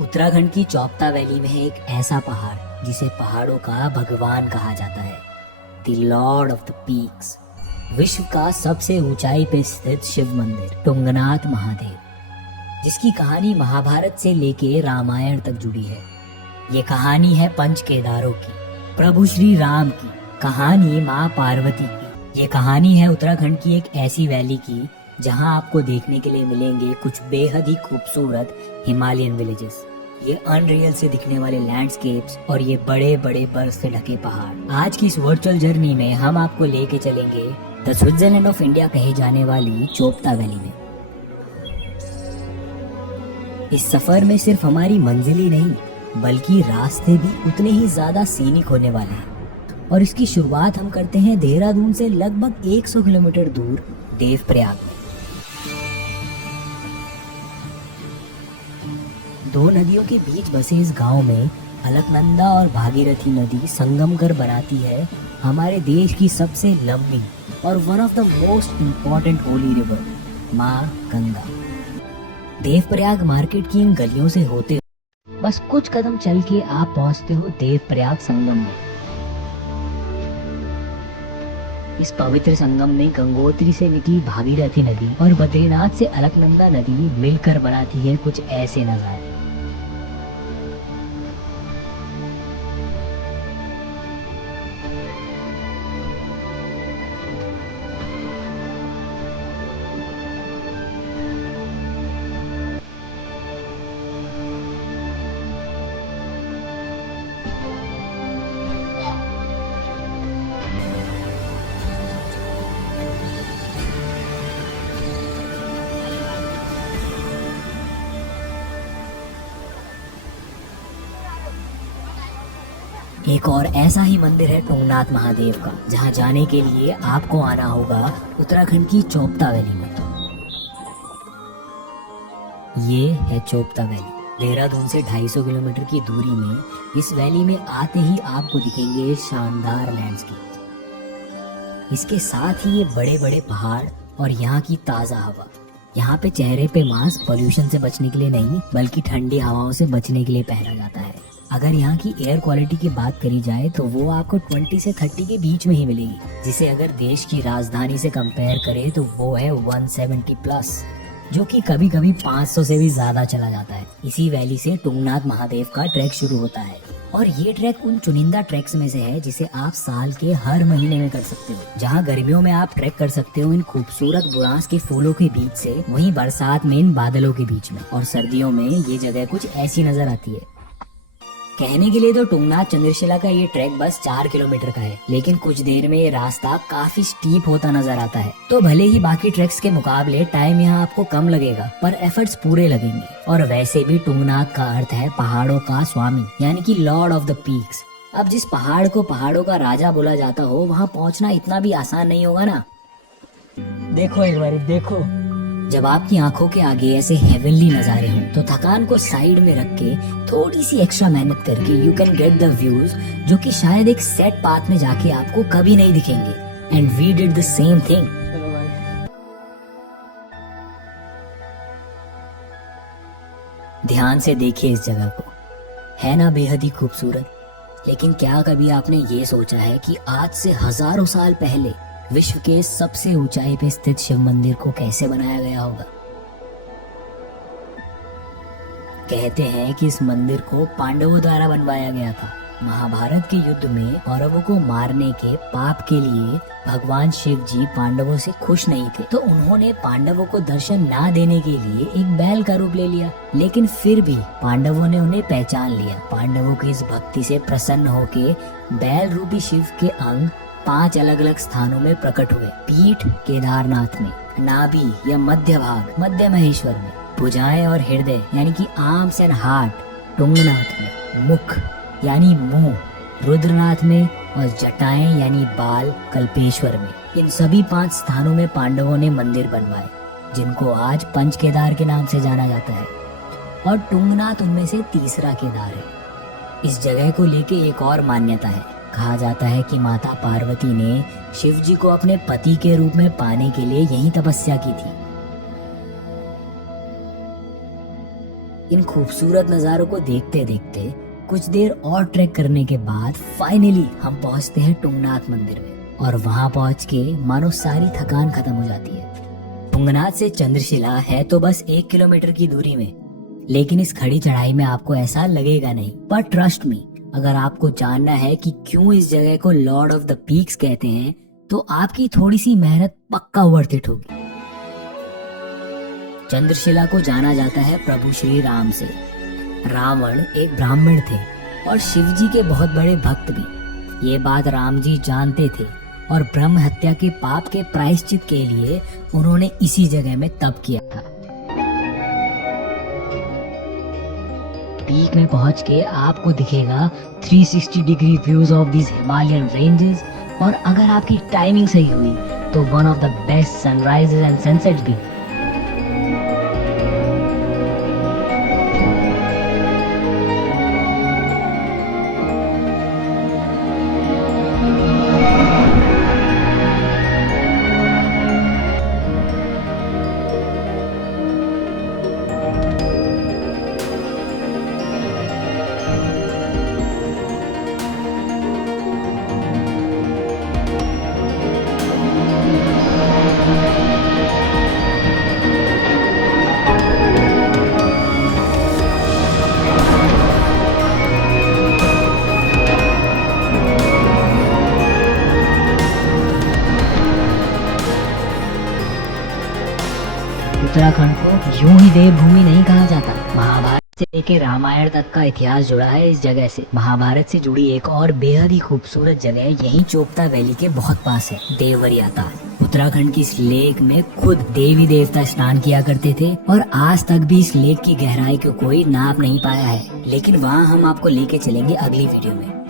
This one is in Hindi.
उत्तराखंड की चौपता वैली में है एक ऐसा पहाड़ जिसे पहाड़ों का भगवान कहा जाता है, the Lord of the peaks. विश्व का सबसे ऊंचाई पे स्थित शिव मंदिर तुंगनाथ महादेव, जिसकी कहानी महाभारत से लेके रामायण तक जुड़ी है। ये कहानी है पंच केदारों की, प्रभु श्री राम की, कहानी माँ पार्वती की। ये कहानी है उत्तराखंड की एक ऐसी वैली की जहाँ आपको देखने के लिए मिलेंगे कुछ बेहद ही खूबसूरत हिमालयन विलेजेस, ये अनरियल से दिखने वाले लैंडस्केप्स और ये बड़े बड़े बर्फ से ढके पहाड़। आज की इस वर्चुअल जर्नी में हम आपको लेके चलेंगे द स्विट्जरलैंड ऑफ इंडिया कही जाने वाली चोपता वैली में। इस सफर में सिर्फ हमारी मंजिल ही नहीं बल्कि रास्ते भी उतने ही ज्यादा सीनिक होने वाले हैं। और इसकी शुरुआत हम करते हैं देहरादून से लगभग 100 किलोमीटर दूर देवप्रयाग में। दो नदियों के बीच बसे इस गांव में अलकनंदा और भागीरथी नदी संगम कर बनाती है हमारे देश की सबसे लंबी और one of the most important Holi river माँ गंगा। देवप्रयाग मार्केट की इन गलियों से होते बस कुछ कदम चल के आप पहुंचते हो देवप्रयाग संगम में। इस पवित्र संगम में गंगोत्री से निकली भागीरथी नदी और बद्रीनाथ से अलकनंदा नदी मिलकर बनाती है कुछ ऐसे नजारे। एक और ऐसा ही मंदिर है तुंगनाथ महादेव का, जहां जाने के लिए आपको आना होगा उत्तराखंड की चोपता वैली में। ये है चोपता वैली। देहरादून से 250 किलोमीटर की दूरी में इस वैली में आते ही आपको दिखेंगे शानदार लैंडस्केप। इसके साथ ही ये बड़े बड़े पहाड़ और यहाँ की ताज़ा हवा। यहाँ पे चेहरे पे मास्क पोल्यूशन से बचने के लिए नहीं बल्कि ठंडी हवाओं से बचने के लिए पहना जाता है। अगर यहाँ की एयर क्वालिटी की बात करी जाए तो वो आपको 20 से 30 के बीच में ही मिलेगी, जिसे अगर देश की राजधानी से कंपेयर करें तो वो है 170 प्लस, जो कि कभी कभी 500 से भी ज्यादा चला जाता है। इसी वैली से तुंगनाथ महादेव का ट्रैक शुरू होता है और ये ट्रैक उन चुनिंदा ट्रैक्स में से है जिसे आप साल के हर महीने में कर सकते हो। जहाँ गर्मियों में आप ट्रैक कर सकते हो इन खूबसूरत बुरांस के फूलों के बीच से, वहीं बरसात में इन बादलों के बीच में, और सर्दियों में ये जगह कुछ ऐसी नजर आती है। कहने के लिए तो तुंगनाथ चंद्रशिला का ये ट्रैक बस 4 किलोमीटर का है, लेकिन कुछ देर में ये रास्ता काफी स्टीप होता नजर आता है। तो भले ही बाकी ट्रैक्स के मुकाबले टाइम यहाँ आपको कम लगेगा, पर एफर्ट्स पूरे लगेंगे। और वैसे भी तुंगनाथ का अर्थ है पहाड़ों का स्वामी, यानी कि लॉर्ड ऑफ द पीक्स। अब जिस पहाड़ को पहाड़ों का राजा बोला जाता हो, वहाँ पहुँचना इतना भी आसान नहीं होगा ना। देखो एक बार देखो, जब आपकी आंखों के आगे ऐसे हेवनली नजारे हों तो थकान को साइड में रख के थोड़ी सी एक्स्ट्रा मेहनत करके you can get the views जो कि शायद एक सेट पाथ में जाके आपको कभी नहीं दिखेंगे। And we did the same thing. ध्यान से देखिए इस जगह को, है ना बेहद ही खूबसूरत। लेकिन क्या कभी आपने ये सोचा है कि आज से हजारों साल पहले विश्व के सबसे ऊंचाई पे स्थित शिव मंदिर को कैसे बनाया गया होगा? कहते हैं कि इस मंदिर को पांडवों द्वारा बनवाया गया था। महाभारत के युद्ध में कौरवों को मारने के पाप के लिए भगवान शिव जी पांडवों से खुश नहीं थे, तो उन्होंने पांडवों को दर्शन ना देने के लिए एक बैल का रूप ले लिया। लेकिन फिर भी पांडवों ने उन्हें पहचान लिया। पांडवों की इस भक्ति से प्रसन्न होके बैल रूपी शिव के अंग 5 अलग अलग स्थानों में प्रकट हुए। पीठ केदारनाथ में, नाभि या मध्य भाग मध्य महेश्वर में, भुजाएं और हृदय यानी कि आर्म्स एंड हार्ट तुंगनाथ में, मुख यानी मुंह रुद्रनाथ में, और जटाएं यानी बाल कल्पेश्वर में। इन सभी 5 स्थानों में पांडवों ने मंदिर बनवाए, जिनको आज पंच केदार के नाम से जाना जाता है, और तुंगनाथ उनमें से तीसरा केदार है। इस जगह को लेके एक और मान्यता है। कहा जाता है कि माता पार्वती ने शिव जी को अपने पति के रूप में पाने के लिए यही तपस्या की थी। इन खूबसूरत नज़ारों को देखते देखते कुछ देर और ट्रैक करने के बाद फाइनली हम पहुंचते हैं टुंगनाथ मंदिर में, और वहां पहुंच के मानो सारी थकान खत्म हो जाती है। टुंगनाथ से चंद्रशिला है तो बस 1 किलोमीटर की दूरी में, लेकिन इस खड़ी चढ़ाई में आपको ऐसा लगेगा नहीं। पर ट्रस्ट मी, अगर आपको जानना है कि क्यों इस जगह को लॉर्ड ऑफ द पीक्स कहते हैं, तो आपकी थोड़ी सी मेहनत पक्का वर्थ इट होगी। चंद्रशिला को जाना जाता है प्रभु श्री राम से। रावण एक ब्राह्मण थे और शिव जी के बहुत बड़े भक्त भी। ये बात राम जी जानते थे और ब्रह्म हत्या के पाप के प्रायश्चित के लिए उन्होंने इसी जगह में तप किया था। पीक में पहुंच के आपको दिखेगा 360 degree views of this Himalayan ranges, और अगर आपकी टाइमिंग सही हुई तो one of the best sunrises and sunsets भी। उत्तराखंड को यूं ही देवभूमि नहीं कहा जाता। महाभारत से लेकर रामायण तक का इतिहास जुड़ा है इस जगह से। महाभारत से जुड़ी एक और बेहद ही खूबसूरत जगह यही चोपता वैली के बहुत पास है, देवरिया ताल। उत्तराखंड की इस लेक में खुद देवी देवता स्नान किया करते थे, और आज तक भी इस लेक की गहराई को कोई नाप नहीं पाया है। लेकिन वहाँ हम आपको लेके चलेंगे अगली वीडियो में।